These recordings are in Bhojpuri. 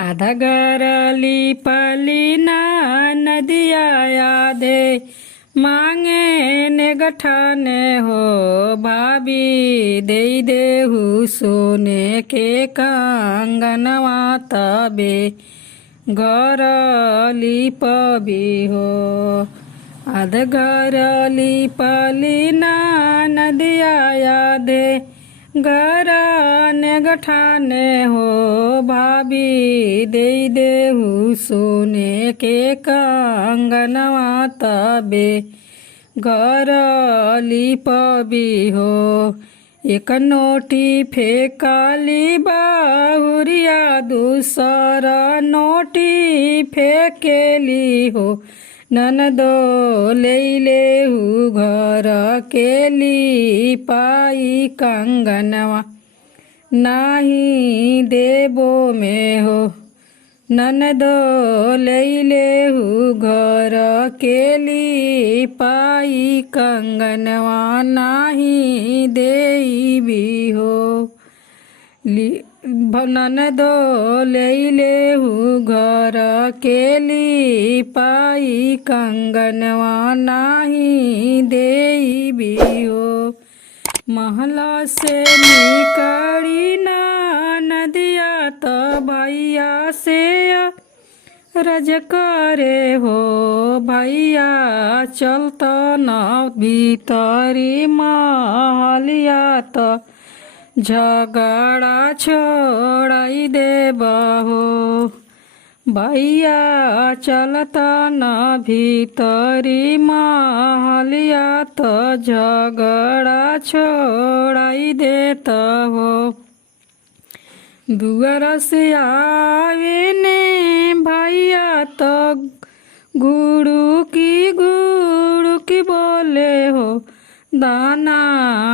आधा गरली पलीना नदिया यादे मांगे ने गठाने हो भाभी दे देहु सोने के कंगनवा तबे गरली पबी हो। आध गरली पलीना नदिया यादे गराने गठाने हो भाभी दे देहु सोने के कंगनवा तबे गरली पबी हो। एक नोटी फेकाली बाहुरिया दूसरा नोटी फेकेली हो। ननदो लेहु घर केली पाई कंगनवा नाही देबो में हो। ननदो लेहु घर केली पाई कंगनवा नाही देबी हो। ननदो लेहु घर केली पाई कंगनवा नाही देबी हो। महला से निकड़ी ना नदिया तो भैया से रज करे हो। भैया चलता न भीतरी महलिया तो झगड़ा छोड़ाई देबहो। भैया चलता न भीतरी महलिया तो झगड़ा छोड़ाई देता हो। दुआर से आवे ने भैया तो गुड़ू की बोले हो। दाना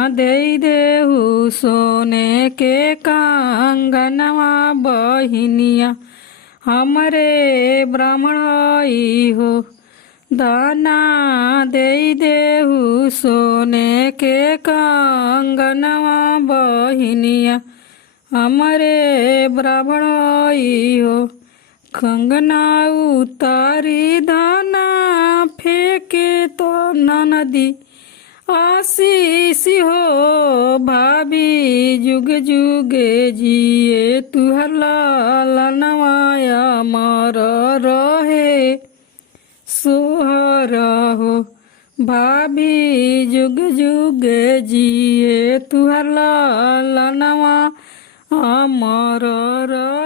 दे देहु सोने के कंगनवा बहिनिया हमरे ब्राह्मण हो। दाना दे देहु सोने के कंगनवा बहिनिया हमरे ब्राह्मण हो। कंगना उतारी दाना फेंके तो नदी आशीष हो। भाभी जुग जुग जिए तुहर लाल नवाया मर रहे सोहर हो। भाभी जुग जुग जिए तुहर लाल नवा अमर रहे।